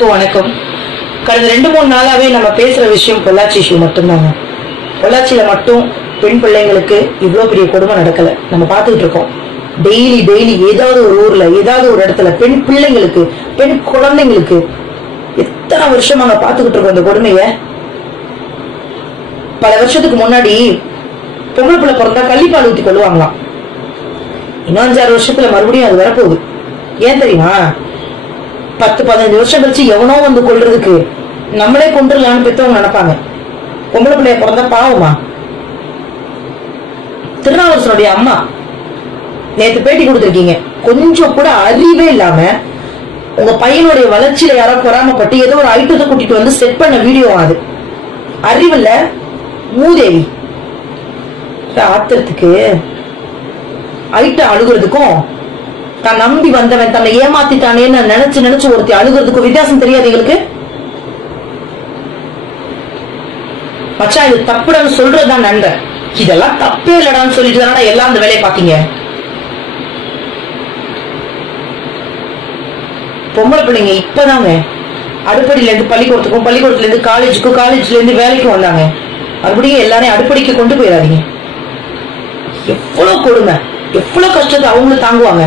வணக்கம். கடந்த ரெண்டு மூணு நாளாவே நம்ம பேசுற விஷயம் பொள்ளாச்சி இஷ்யூ மட்டும்தாங்க. பொள்ளாச்சியில மட்டும் பெண் பிள்ளைங்களுக்கு இவ்வளவு பெரிய கொடுமை நடக்கல. நம்ம பார்த்துட்டு இருக்கோம். டெய்லி டெய்லி ஏதாவது ஒரு ஊர்ல ஏதாவது ஒரு இடத்துல பெண் பிள்ளைங்களுக்கு பெண் குழந்தைங்களுக்கு எத்தனை வருஷம் நாங்க பாத்துக்கிட்டு இருக்கோம் இந்த கொடுமைய? பல வருஷத்துக்கு முன்னாடி பொம்பளை பிள்ளை பிறந்தா கள்ளிப்பால் ஊத்தி கொள்ளுவாங்களாம் இன்னும் வருஷத்துல மறுபடியும் அது வரப்போகுது. ஏன் தெரியுமா? பத்து பதினஞ்சு வருஷம் கழிச்சு எவனோ வந்து கொள்றதுக்கு நம்மளே கொண்டுலான்னு பெற்றவங்க நினைப்பாங்க. பொம்பளை பிள்ளைய பிறந்தா பாவமா? திருநாவரசனுடைய அம்மா நேத்து பேட்டி கொடுத்துருக்கீங்க. கொஞ்சம் கூட அறிவே இல்லாம உங்க பையனுடைய வளர்ச்சியில யாரோ பொறாமப்பட்டு ஏதோ ஒரு ஐட்டத்தை கூட்டிட்டு வந்து செட் பண்ண வீடியோ அது. அறிவில்ல? மூதேவி. ஆத்திரத்துக்கு ஐட்டம் அழுகுறதுக்கும் தான் நம்பி வந்தவன் தன்னை ஏமாத்திட்டானேன்னு நினைச்சு நினைச்சு ஒருத்தி அழுகுறதுக்கும் வித்தியாசம் தெரியாது எங்களுக்கு? மச்சா இது தப்புடன்னு சொல்றதுதான் நண்பன் இதெல்லாம் தப்பே இல்லடான்னு சொல்லிட்டு தானடா எல்லாம் அந்த வேலையை பாத்தீங்க? பொம்பளை பிள்ளைங்க இப்பதாங்க அடுப்படியில இருந்து பள்ளிக்கூடத்துக்கும் பள்ளிக்கூடத்துல இருந்து காலேஜுக்கும் காலேஜ்ல இருந்து வேலைக்கும் வந்தாங்க. மறுபடியும் எல்லாரையும் அடுப்படிக்கு கொண்டு போயிடாதீங்க. எவ்வளவு கொடுமை. எவ்வளவு கஷ்டத்தை அவங்களும் தாங்குவாங்க.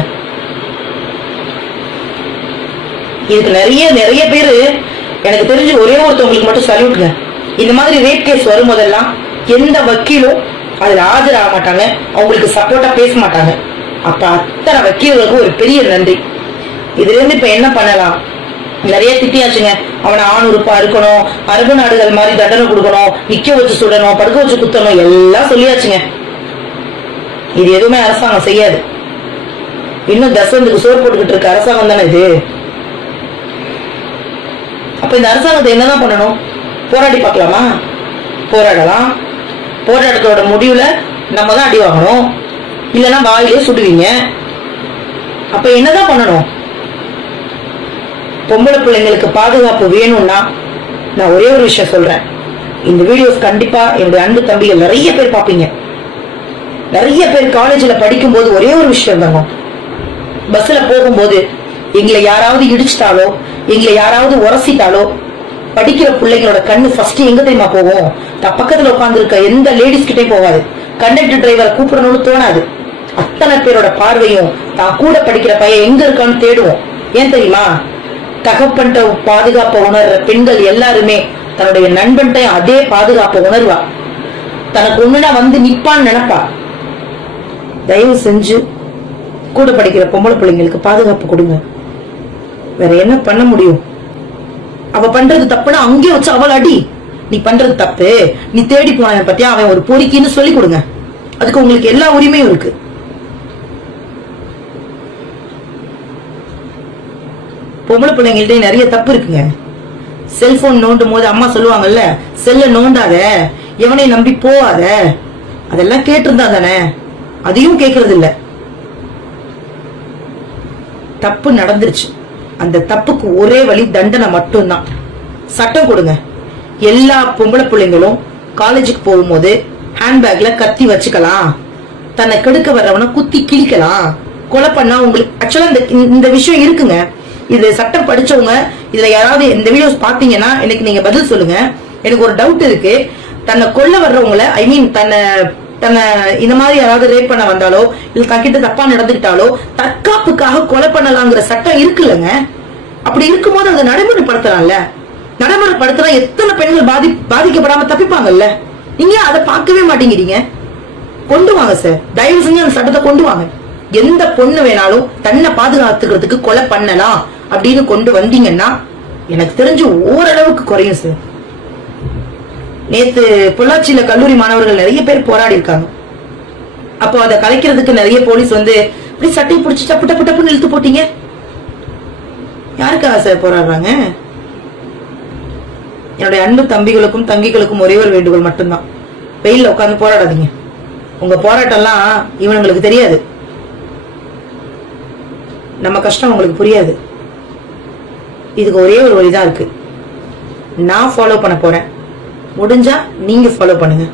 இதுக்கு நிறைய நிறைய பேரு எனக்கு தெரிஞ்சு ஒரே ஒருத்தவங்களுக்கு மட்டும் சல்யூட்ங்க இந்த மாதிரி ரேப் கேஸ் வரும்போதெல்லாம் எந்த வக்கீலும் அதுல ஆஜராக மாட்டாங்க. அவங்களுக்கு சப்போர்ட்டா பேச மாட்டாங்க. அப்ப அத்தனை வக்கீல்களுக்கும் ஒரு பெரிய நன்றி. இதுல இருந்து இப்ப என்ன பண்ணலாம்? நிறைய திட்டியாச்சுங்க. அவனை ஆணுறுப்பா இருக்கணும் அரபு நாடுகள் மாதிரி தண்டனை கொடுக்கணும். நிக்க வச்சு சுடணும். படுக்க வச்சு குத்தணும். எல்லாம் சொல்லியாச்சுங்க. இது எதுவுமே அரசாங்கம் செய்யாது. இன்னும் தசவந்துக்கு சோறு போட்டுக்கிட்டு இருக்க அரசாங்கம் தானே இது? அப்ப இந்த அரசாங்கத்தை என்னதான் பண்ணணும்? போராடி பார்க்கலாமா? போராடலாம். போராட்டத்தோட முடிவுல நம்ம தான் அடி வாங்கணும். இல்லைன்னா வாயிலே சுடுவீங்க. அப்ப என்னதான் பண்ணணும்? பொம்பளை பிள்ளைங்களுக்கு பாதுகாப்பு வேணும்னா நான் ஒரே ஒரு விஷயம் சொல்றேன். இந்த வீடியோஸ் கண்டிப்பா என்னுடைய அன்பு தம்பிகள் நிறைய பேர் பார்ப்பீங்க. நிறைய பேர் காலேஜ்ல படிக்கும் போது ஒரே ஒரு விஷயம் தாங்க. பஸ்ஸில் போகும்போது எங்களை யாராவது இடிச்சிட்டாலோ எங்களை யாராவது உரசிட்டாலோ படிக்கிற பிள்ளைங்களோட கண்ணு ஃபர்ஸ்ட் எங்க தெரியுமா போகும்? தான் பக்கத்துல உட்கார்ந்துருக்க எந்த லேடிஸ் கிட்டே போகாது. கண்டக்டர் டிரைவரை கூப்பிடணும்னு தோணாது. அத்தனை பேரோட பார்வையும் தான் கூட படிக்கிற பையன் எங்க இருக்கான்னு தேடுவோம். ஏன் தெரியுமா? தகப்பன்ட்ட பாதுகாப்பை உணர்ற பெண்கள் எல்லாருமே தன்னுடைய நண்பன்ட்டையும் அதே பாதுகாப்பை உணர்வா. தனக்கு ஒண்ணுனா வந்து நிப்பான்னு நினைப்பா. தயவு செஞ்சு கூட படிக்கிற பொம்பளை பிள்ளைங்களுக்கு பாதுகாப்பு கொடுங்க. வேற என்ன பண்ண முடியும்? அவ பண்றது தப்புன்னா அங்கே வச்சு அவள் அடி. நீ பண்றது தப்பு. நீ தேடி போன பத்தியா அவன் ஒரு பொறுக்கின்னு சொல்லி கொடுங்க. அதுக்கு உங்களுக்கு எல்லா உரிமையும் இருக்கு. பொம்பளை பிள்ளைங்கள்ட்ட நிறைய தப்பு இருக்குங்க. செல்போன் நோண்டும் போது அம்மா சொல்லுவாங்கல்ல செல்ல நோண்டாத எவனையும் நம்பி போவாத அதெல்லாம் கேட்டிருந்தா தானே. அதையும் கேட்கறது இல்ல தப்பு நடந்துருச்சு. அந்த தப்புக்கு ஒரே வழி தண்டனை மட்டும்தான். சட்டம் கொடுங்க. எல்லா பொம்பளை பிள்ளைங்களும் காலேஜுக்கு போகும்போது ஹேண்ட்பேக்ல கத்தி வச்சுக்கலாம். தன்னை கெடுக்க வர்றவனை குத்தி கிழிக்கலாம். கொலை பண்ணா உங்களுக்கு ஆக்சுவலா இந்த இந்த விஷயம் இருக்குங்க. இது சட்டம் படிச்சவங்க இதுல யாராவது இந்த வீடியோஸ் பாத்தீங்கன்னா எனக்கு நீங்க பதில் சொல்லுங்க. எனக்கு ஒரு டவுட் இருக்கு. தன்னை கொல்ல வர்றவங்கள ஐ மீன் தன்னை தன்னை இந்த மாதிரி யாராவது ரேப் பண்ண வந்தாலோ இல்ல தங்கிட்ட தப்பா நடந்துக்கிட்டாலோ தற்காப்புக்காக கொலை பண்ணலாங்கிற சட்டம் இருக்குல்லங்க. அப்படி இருக்கும்போது அதை நடைமுறைப்படுத்தலாம்ல. நடைமுறைப்படுத்தினா எத்தனை பெண்கள் பாதி பாதிக்கப்படாம தப்பிப்பாங்கல்ல? நீங்க அதை பார்க்கவே மாட்டேங்கிறீங்க? கொண்டு வாங்க சார் தயவு செஞ்சு அந்த சட்டத்தை கொண்டு வாங்க. எந்த பொண்ணு வேணாலும் தன்னை பாதுகாத்துக்கிறதுக்கு கொலை பண்ணலாம் அப்படின்னு கொண்டு வந்தீங்கன்னா எனக்கு தெரிஞ்சு ஓரளவுக்கு குறையும் சார் நேத்து பொள்ளாச்சியில கல்லூரி மாணவர்கள் நிறைய பேர் போராடி இருக்காங்க. அப்போ அதை கலைக்கிறதுக்கு நிறைய போலீஸ் வந்து இப்படி சட்டையை பிடிச்சி டப்பு டப்பு டப்புன்னு இழுத்து போட்டீங்க. யாருக்காக சார் போராடுறாங்க? என்னுடைய அன்பு தம்பிகளுக்கும் தங்கிகளுக்கும் ஒரே ஒரு வேண்டுகோள் மட்டும்தான். வெயில உட்காந்து போராடாதீங்க. உங்க போராட்டம்லாம் இவனுங்களுக்கு தெரியாது. நம்ம கஷ்டம் உங்களுக்கு புரியாது. இதுக்கு ஒரே ஒரு வழிதான் இருக்கு. நான் ஃபாலோ பண்ண போறேன். முடிஞ்சா நீங்க ஃபாலோ பண்ணுங்க.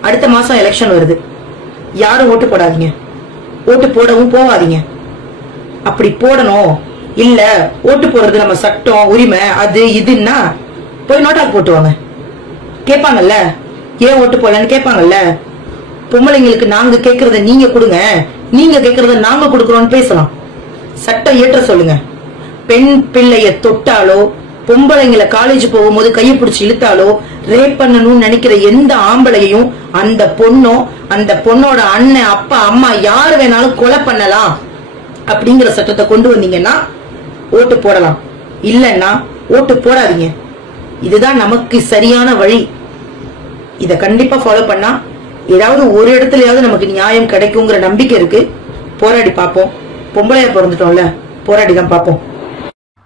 அடுத்த மாசம் எலெக்ஷன் வருது. யாரும் ஓட்டு போடாதீங்க. ஓட்டு போடவும் போகாதீங்க. அப்படி போடணும். இல்ல ஓட்டு போடுறது நம்ம சட்டம் உரிமை அது இதுன்னா போய் நோட்டாக்கு போட்டுவாங்க கேட்பாங்கல்ல? ஏன் ஓட்டு போடலன்னு கேட்பாங்கல்ல? பொம்பளைங்களுக்கு நாங்க கேக்குறத நீங்க கொடுங்க. நீங்க கேக்குறத நாங்க கொடுக்கறோம்னு பேசலாம். சட்டம் ஏற்ற சொல்லுங்க. பெண் பிள்ளைய தொட்டாலோ பொம்பளைங்களை காலேஜ் போகும்போது கையை பிடிச்சி இழுத்தாலோ ரேப் பண்ணணும்னு நினைக்கிற எந்த ஆம்பளையையும் அந்த பொண்ணோ அந்த பொண்ணோட அண்ணன் அப்பா அம்மா யார் வேணாலும் கொலை பண்ணலாம் அப்படிங்கிற சட்டத்தை கொண்டு வந்தீங்கன்னா ஓட்டு போடலாம். இல்லைன்னா ஓட்டு போடாதீங்க. இதுதான் நமக்கு சரியான வழி. இத கண்டிப்பா ஃபாலோ பண்ணா ஏதாவது ஒரு இடத்துலயாவது நமக்கு நியாயம் கிடைக்குங்கிற நம்பிக்கை இருக்கு. போராடி பார்ப்போம். பொம்பளையா பிறந்துட்டோம்ல போராடி தான் பார்ப்போம்.